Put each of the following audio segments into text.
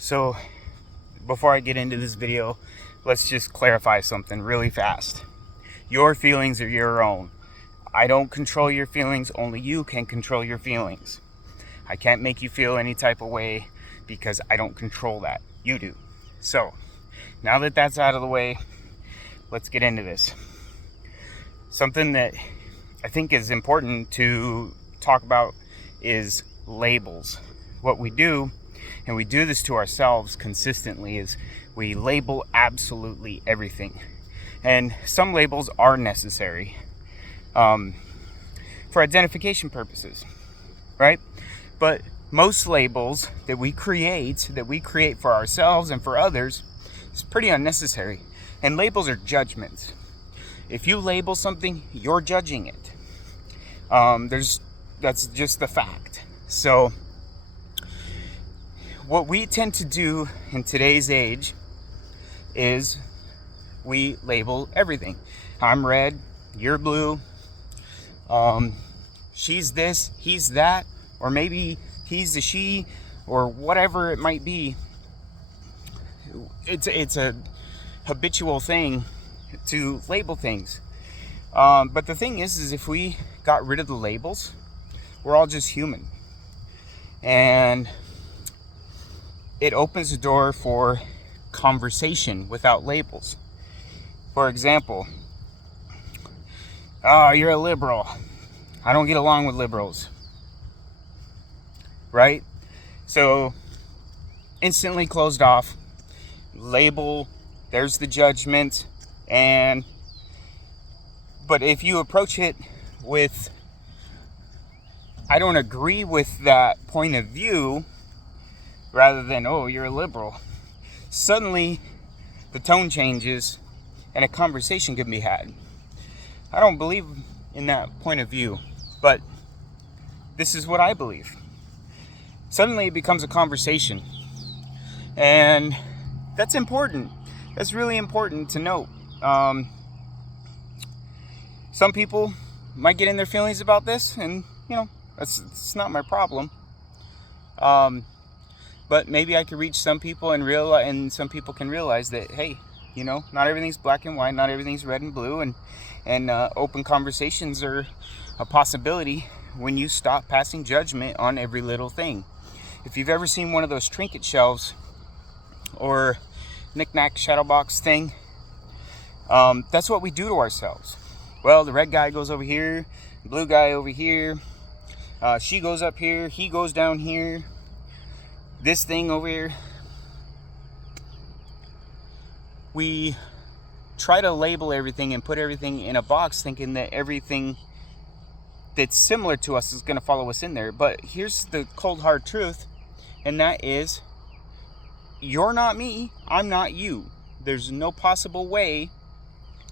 So before I get into this video, let's just clarify something really fast. Your feelings are your own. I don't control your feelings, only you can control your feelings. I can't make you feel any type of way because I don't control that. You do. So now that that's out of the way, let's get into this. Something that I think is important to talk about is labels. What we do, and we do this to ourselves consistently, is we label absolutely everything. And some labels are necessary for identification purposes, right? But most labels that we create for ourselves and for others is pretty unnecessary. And labels are judgments. If you label something, you're judging it. That's just the fact. So what we tend to do in today's age is we label everything. I'm red, you're blue, she's this, he's that, or maybe he's the she, or whatever it might be. It's a habitual thing to label things. But the thing is if we got rid of the labels, we're all just human. And it opens the door for conversation without labels. For example, you're a liberal. I don't get along with liberals. Right? So, instantly closed off. Label, there's the judgment. But if you approach it with, I don't agree with that point of view, rather than, oh, you're a liberal, suddenly the tone changes and a conversation can be had. I don't believe in that point of view, but this is what I believe. Suddenly it becomes a conversation. And that's important. That's really important to note. Some people might get in their feelings about this, and it's not my problem. But maybe I could reach some people and some people can realize that, hey, not everything's black and white, not everything's red and blue, and open conversations are a possibility when you stop passing judgment on every little thing. If you've ever seen one of those trinket shelves or knick-knack shadow box thing, that's what we do to ourselves. Well, the red guy goes over here, the blue guy over here, she goes up here, he goes down here, this thing over here. We try to label everything and put everything in a box, thinking that everything that's similar to us is going to follow us in there. But here's the cold hard truth, and that is, you're not me, I'm not you. There's no possible way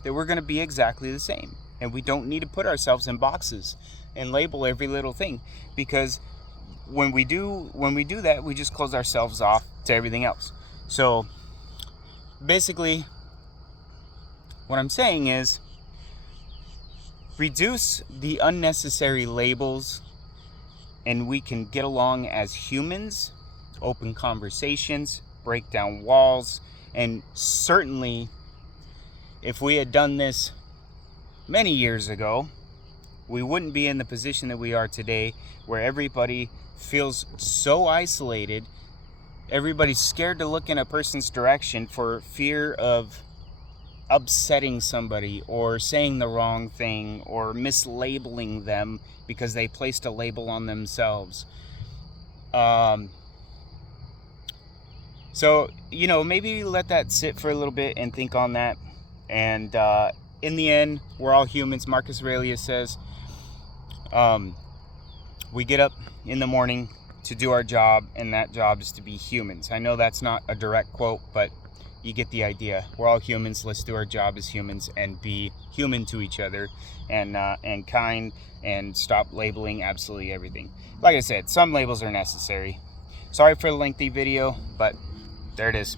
that we're going to be exactly the same. And we don't need to put ourselves in boxes and label every little thing, because when we do that, we just close ourselves off to everything else. So basically, what I'm saying is, reduce the unnecessary labels and we can get along as humans, open conversations, break down walls. And certainly, if we had done this many years ago, we wouldn't be in the position that we are today, where everybody feels so isolated. Everybody's scared to look in a person's direction for fear of upsetting somebody or saying the wrong thing or mislabeling them because they placed a label on themselves. So, maybe let that sit for a little bit and think on that. And in the end, we're all humans. Marcus Aurelius says, we get up in the morning to do our job, and that job is to be humans. I know that's not a direct quote, but you get the idea. We're all humans. Let's do our job as humans and be human to each other, and kind, and stop labeling absolutely everything. Like I said, some labels are necessary. Sorry for the lengthy video, but there it is.